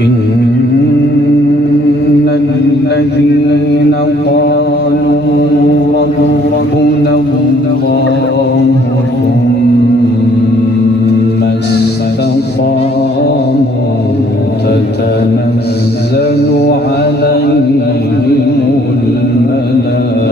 إن الذين قالوا ربنا الله ثم استقاموا تتنزل عليهم الملائكة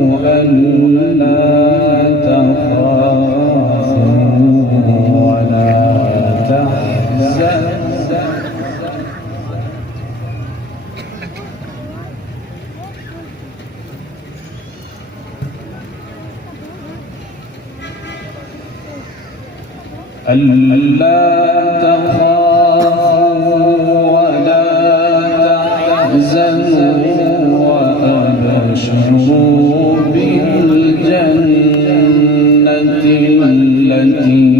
ألا تخافوا ولا تحزنوا ألا تخافوا ولا تحزنوا وأبشروا بالجنة التي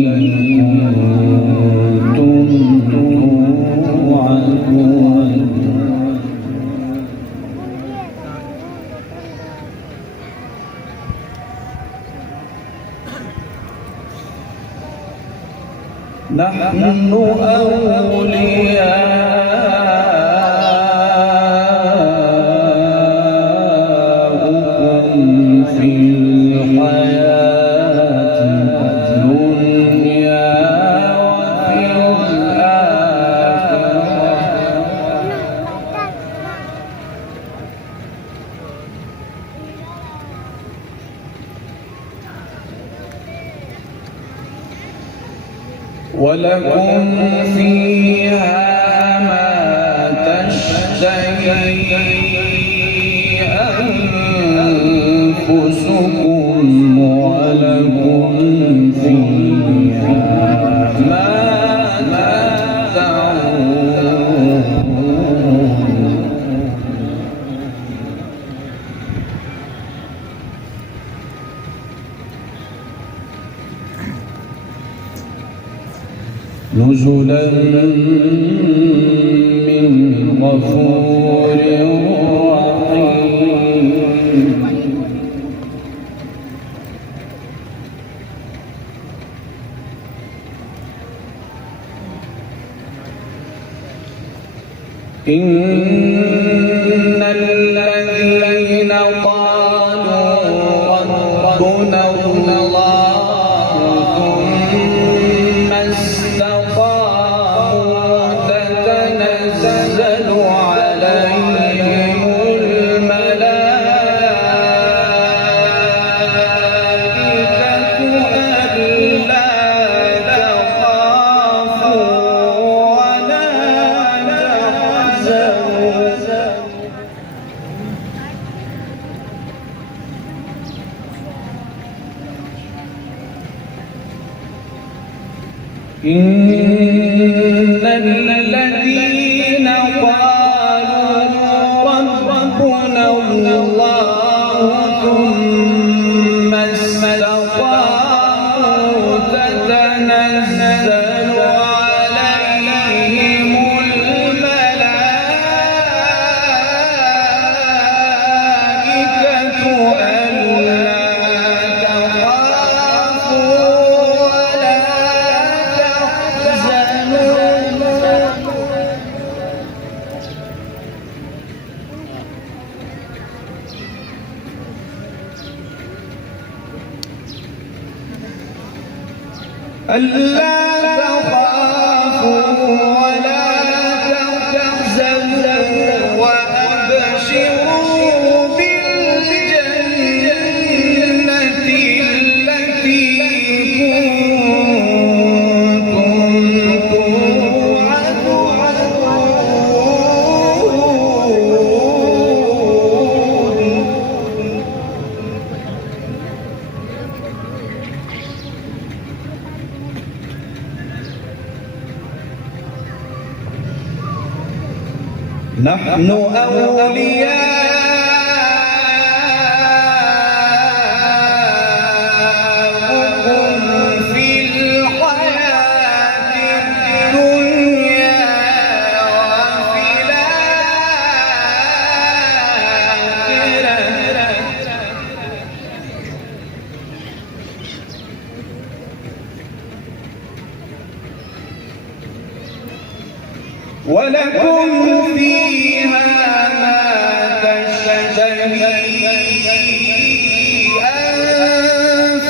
كنتم توعدون نحن أولياؤكم في الحياة الدنيا وفي الآخرة ولكم فيها ما تشتهي أنفسكم ولكم فيها ما تدعون نزلا من غفور رحيم إن الذين قالوا ربنا الله ثم استقاموا تتنزل عليهم الملائكة ألا تخافوا ولا تحزنوا إن الذين قالوا ربنا الله ثم استقاموا تتنزل عليهم الملائكة ألا تخافوا ولا تحزنوا وأبشروا بالجنة التي كنتم نحن أولياؤكم ولكم فيها ما تشتهي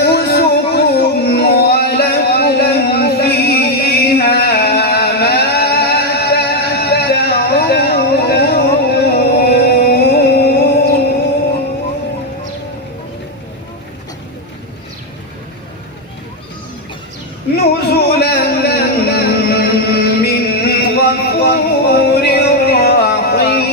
أنفسكم ولكم فيها ما تدعون نزلا من غفور رحيم.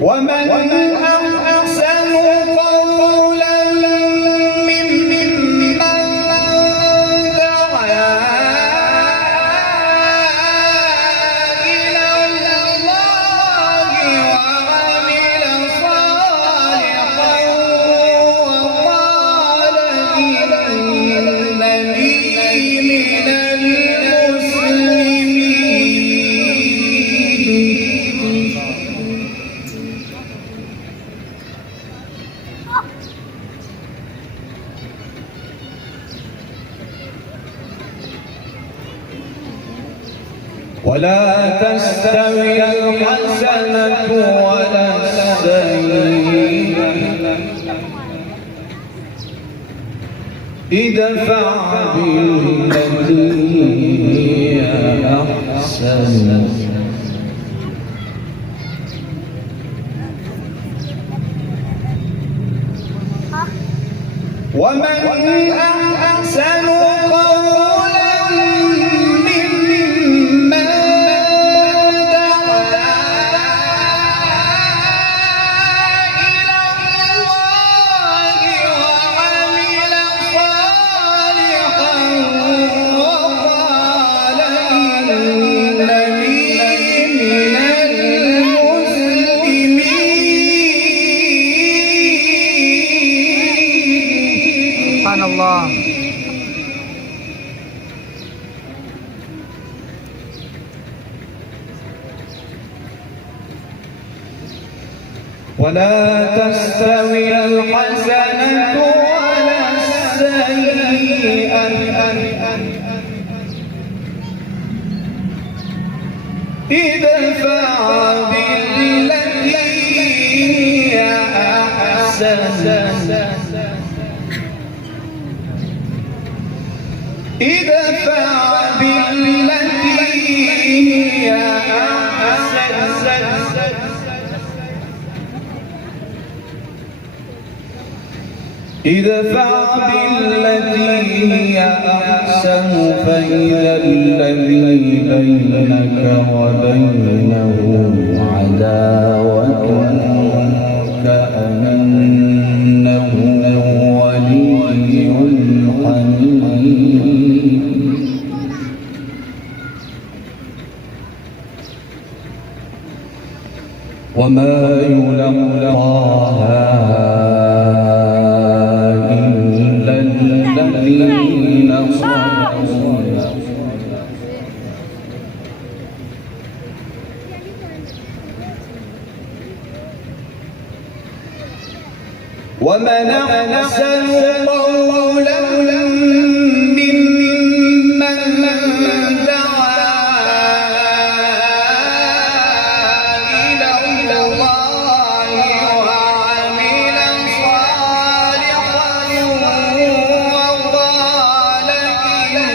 ومن أحسن قولا ممن دعا إلى الله وعمل صالحا وقال إنني من المسلمين. ولا تستوي الحسنة ولا السيئة ادفع بالتي هي أحسن ومن أحسن قولا ممن دعا إلى الله وعمل صالحا وقال إنني من المسلمين. سبحان الله. ولا تستوي الحسنة ولا السيئة ادفع بالتي هي أحسن ادفع بالتي هي أحسن ادفع بالتي هي أحسن فإذا الذي بينك وبينه عداوة كأنه ولي حميم. وما يلقاها إلا الذين صبروا ومن أحسن قولا ممن دعا إلى الله وعمل صالحا وقال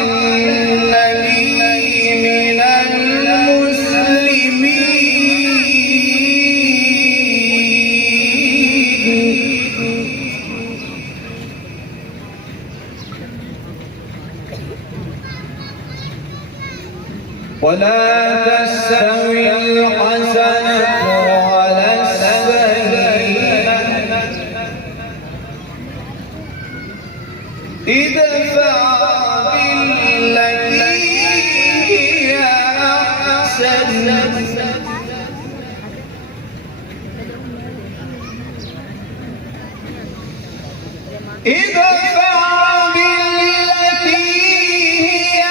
إنني من المسلمين. ولا تستوي الحسنة ولا السيئة ادفع بالتي هي أحسن ادفع بالتي هي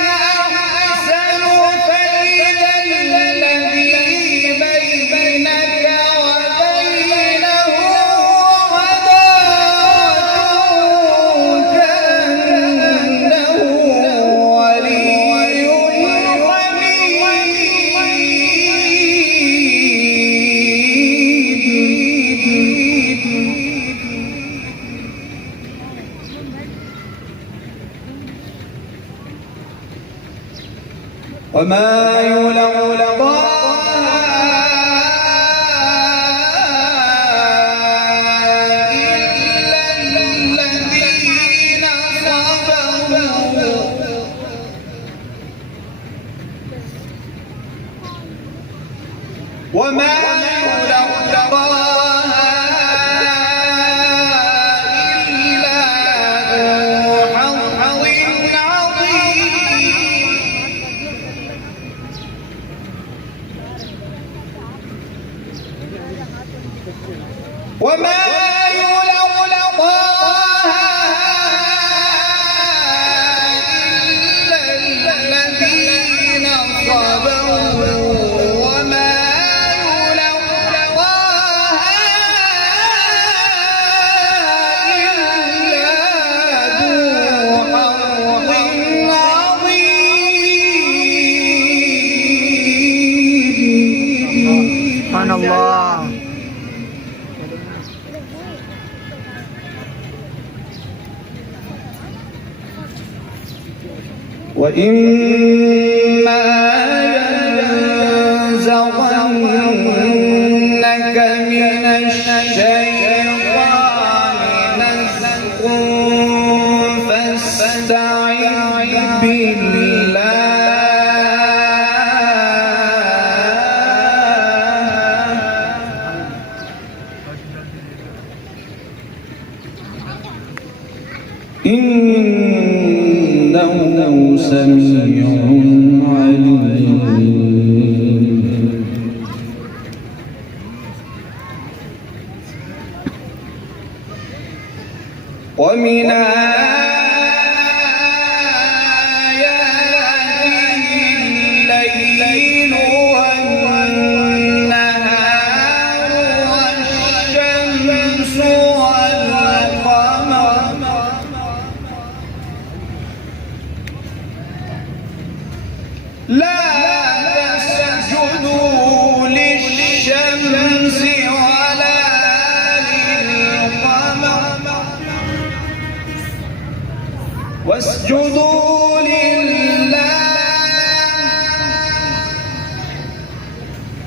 أحسن فإذا الذي بينك وبينه وما يلقاها إلا الذين صبروا وما يلقاها إلا ذو حظ عظيم وما يلقاها إلا الذين صبروا وما يلقاها إلا ذو حظ عظيم. سبحان الله. وإما ينزغنك من الشيطان نزغ فاستعذ بالله إنه سميع عليم. ومن آياته الليل والنهار والشمس والقمر لا تسجدوا للشمس ولا للقمر واسجدوا لله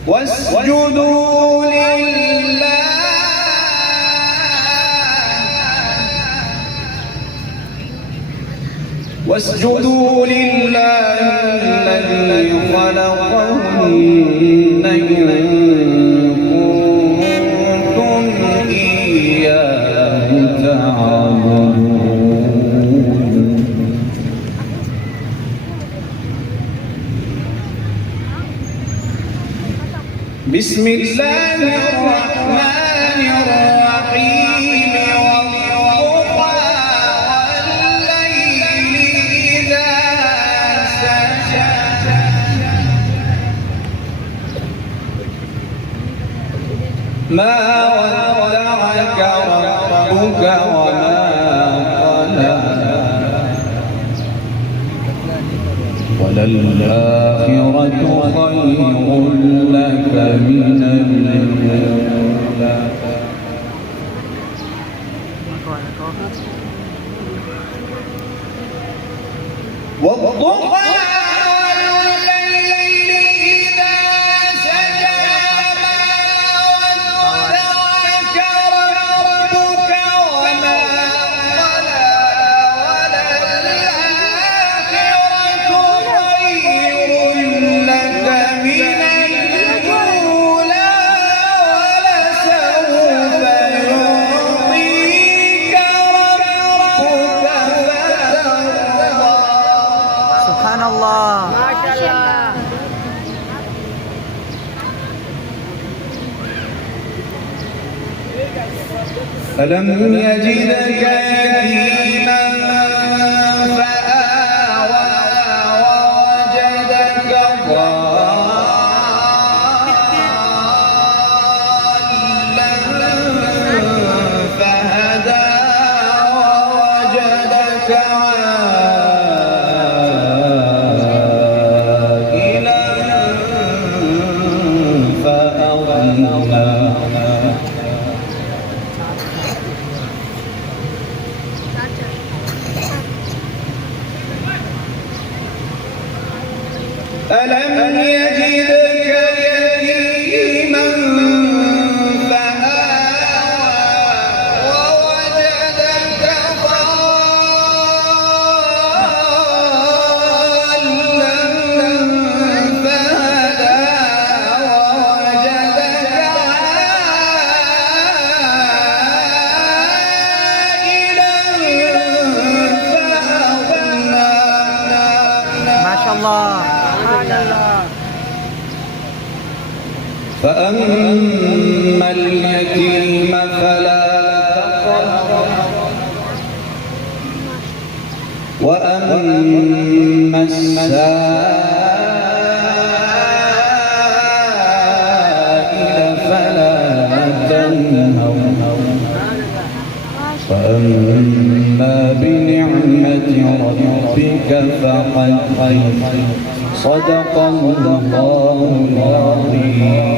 واسجدوا لله واسجدوا لله الذي خلقهن إن كنتم إياه تعبدون. بسم الله الرحمن الرحيم والضحى والليل إذا سجى ما ودعك ربك وما قلى وللآخرة خير لك من الأولى. والضحى والليل إذا سجى ما ودعك ربك وما قلى وللآخرة خير لك من الأولى ولسوف يعطيك ربك فترضى. سبحان الله. ما شاء الله. ألم يجدك يتيما فآوى ووجدك ضالا فهدى ووجدك عائلا فأغنى. ألم يجدك يتيما فآوى ووجدك ضالا فهدى ووجدك عائلا فأغنى. ما شاء الله. فأما اليتيم فلا تقهر وأما السائل فلا تنهر وأما بنعمة ربك فحدث. صدق الله العظيم.